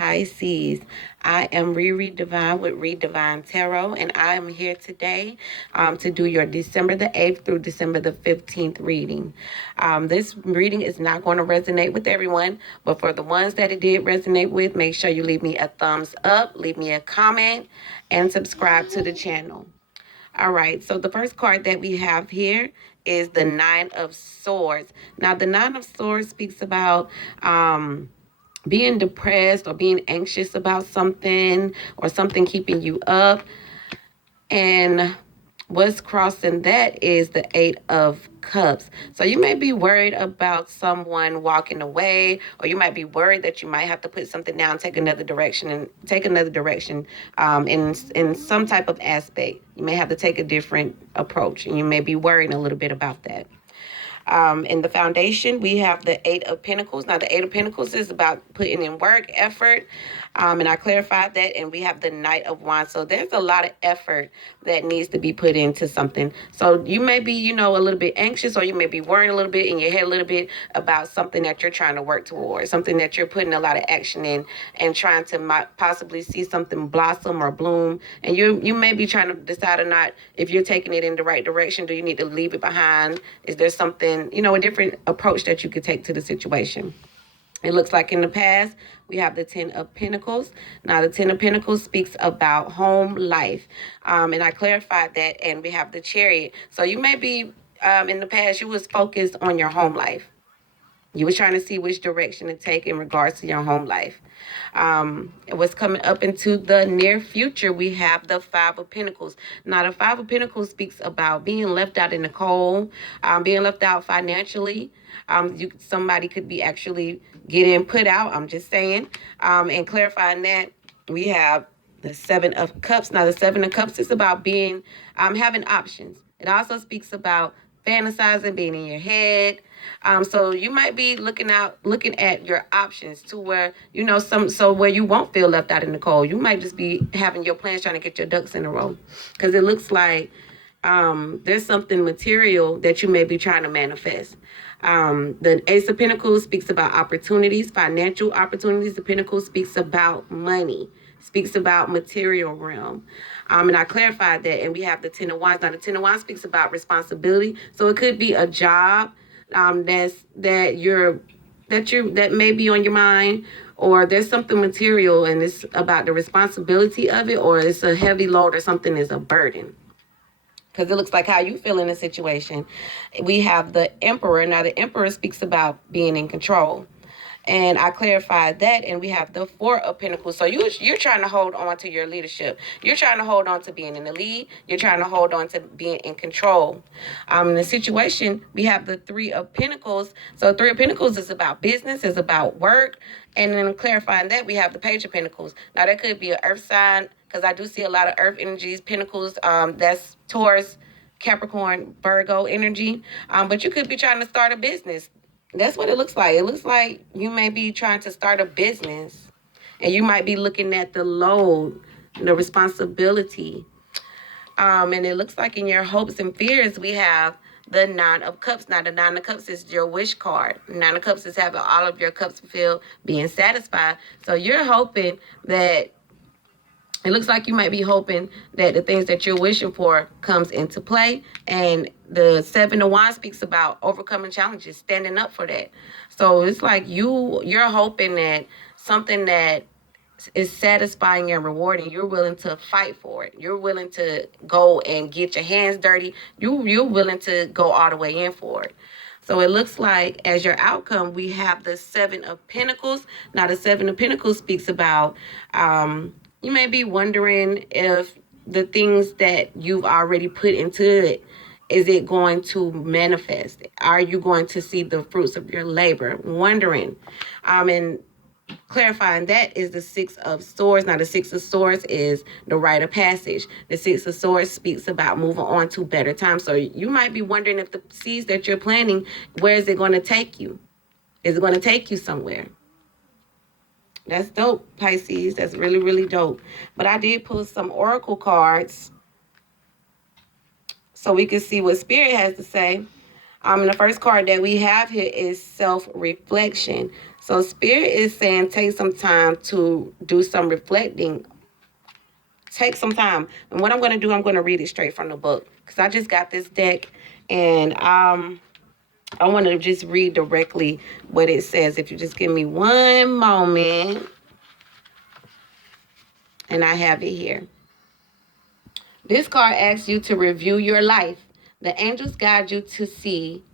Pisces. I am Riri Divine with Read Divine Tarot, and I am here today to do your December the 8th through December the 15th reading. This reading is not going to resonate with everyone, but for the ones that it did resonate with, make sure you leave me a thumbs up, leave me a comment, and subscribe to the channel. All right, so the first card that we have here is the Nine of Swords. Now, the Nine of Swords speaks about being depressed or being anxious about something or something keeping you up. And what's crossing that is the Eight of Cups. So you may be worried about someone walking away, or you might be worried that you might have to put something down, take another direction, in some type of aspect. You may have to take a different approach, and you may be worrying a little bit about that. In the foundation, we have the Eight of Pentacles. Now, the Eight of Pentacles is about putting in work, effort, and I clarified that. And we have the Knight of Wands. So there's a lot of effort that needs to be put into something. So you may be, a little bit anxious, or you may be worrying a little bit in your head a little bit about something that you're trying to work towards, something that you're putting a lot of action in and trying to possibly see something blossom or bloom. And you may be trying to decide or not if you're taking it in the right direction. Do you need to leave it behind? Is there something, a different approach that you could take to the situation? It looks like in the past, we have the Ten of Pentacles. Now, the Ten of Pentacles speaks about home life. And I clarified that. And we have the Chariot. So you may be, in the past, you was focused on your home life. You were trying to see which direction to take in regards to your home life. What's coming up into the near future, we have the Five of Pentacles. Now, the Five of Pentacles speaks about being left out in the cold, being left out financially. Somebody could be actually getting put out, I'm just saying. And clarifying that, we have the Seven of Cups. Now, the Seven of Cups is about being, having options. It also speaks about fantasizing, being in your head. So you might be looking at your options to where, where you won't feel left out in the cold. You might just be having your plans, trying to get your ducks in a row. Because it looks like there's something material that you may be trying to manifest. The Ace of Pentacles speaks about opportunities, financial opportunities. The Pentacles speaks about money, speaks about material realm. And I clarified that. And we have the Ten of Wands. Now, the Ten of Wands speaks about responsibility. So it could be a job that may be on your mind, or there's something material and it's about the responsibility of it, or it's a heavy load, or something is a burden. Because it looks like how you feel in the situation. We have the Emperor. Now, the Emperor speaks about being in control. And I clarified that, and we have the Four of Pentacles. So you're trying to hold on to your leadership. You're trying to hold on to being in the lead. You're trying to hold on to being in control. In the situation, we have the Three of Pentacles. So Three of Pentacles is about business, is about work. And then clarifying that, we have the Page of Pentacles. Now, that could be an earth sign, because I do see a lot of earth energies, Pentacles. That's Taurus, Capricorn, Virgo energy. But you could be trying to start a business. That's what it looks like. It looks like you may be trying to start a business, and you might be looking at the load, the responsibility. And it looks like in your hopes and fears, we have the Nine of Cups. Now, the Nine of Cups is your wish card. Nine of Cups is having all of your cups fulfilled, being satisfied. So you're hoping that, it looks like you might be hoping that the things that you're wishing for comes into play. And the Seven of Wands speaks about overcoming challenges, standing up for that. So it's like you're hoping that something that is satisfying and rewarding, you're willing to fight for it. You're willing to go and get your hands dirty. You're willing to go all the way in for it. So it looks like as your outcome, we have the Seven of Pentacles. Now, the Seven of Pentacles speaks about, you may be wondering if the things that you've already put into it, is it going to manifest? Are you going to see the fruits of your labor? Wondering. And clarifying that is the Six of Swords. Now, the Six of Swords is the rite of passage. The Six of Swords speaks about moving on to better times. So you might be wondering if the seeds that you're planting, where is it going to take you? Is it going to take you somewhere? That's dope, Pisces. That's really, really dope. But I did pull some oracle cards so we can see what Spirit has to say. And the first card that we have here is self-reflection. So Spirit is saying take some time to do some reflecting. Take some time. And what I'm going to do, I'm going to read it straight from the book. Because I just got this deck. And I want to just read directly what it says. If you just give me one moment. And I have it here. This card asks you to review your life. The angels guide you to see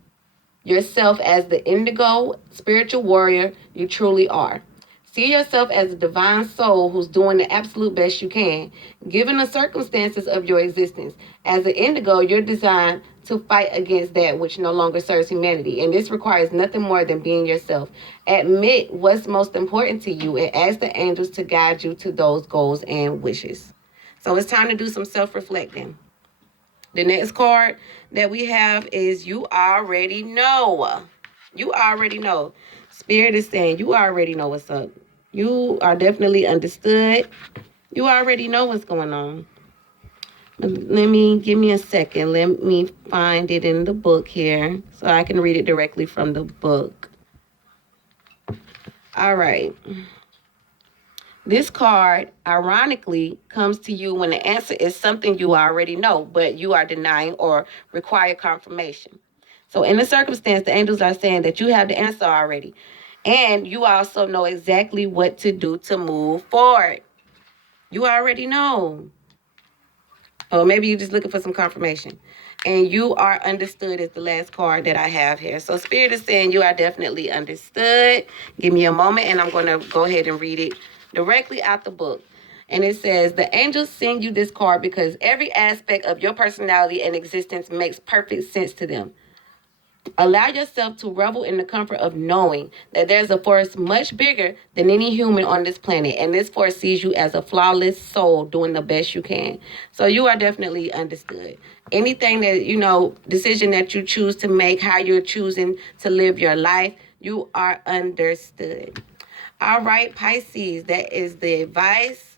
yourself as the indigo spiritual warrior you truly are. See yourself as a divine soul who's doing the absolute best you can, given the circumstances of your existence. As an indigo, you're designed to fight against that which no longer serves humanity, and this requires nothing more than being yourself. Admit what's most important to you and ask the angels to guide you to those goals and wishes. So it's time to do some self-reflecting. The next card that we have is you already know. You already know. Spirit is saying you already know what's up. You are definitely understood. You already know what's going on. Give me a second. Let me find it in the book here so I can read it directly from the book. All right. This card, ironically, comes to you when the answer is something you already know, but you are denying or require confirmation. So in the circumstance, the angels are saying that you have the answer already. And you also know exactly what to do to move forward. You already know. Or maybe you're just looking for some confirmation. And you are understood is the last card that I have here. So Spirit is saying you are definitely understood. Give me a moment and I'm going to go ahead and read it directly out the book. And it says, the angels send you this card because every aspect of your personality and existence makes perfect sense to them. Allow yourself to revel in the comfort of knowing that there's a force much bigger than any human on this planet. And this force sees you as a flawless soul doing the best you can. So you are definitely understood. Anything that, decision that you choose to make, how you're choosing to live your life, you are understood. All right, Pisces, that is the advice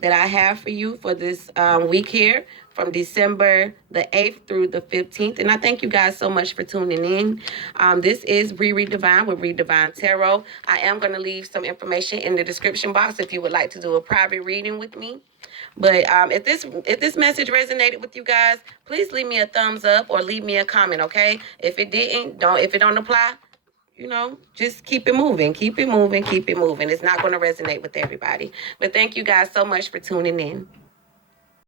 that I have for you for this week here from December the 8th through the 15th. And I thank you guys so much for tuning in. This is Read Divine with Read Divine Tarot. I am going to leave some information in the description box if you would like to do a private reading with me. But if this message resonated with you guys, please leave me a thumbs up or leave me a comment, okay? If it didn't, if it don't apply, just keep it moving. Keep it moving. Keep it moving. It's not going to resonate with everybody. But thank you guys so much for tuning in.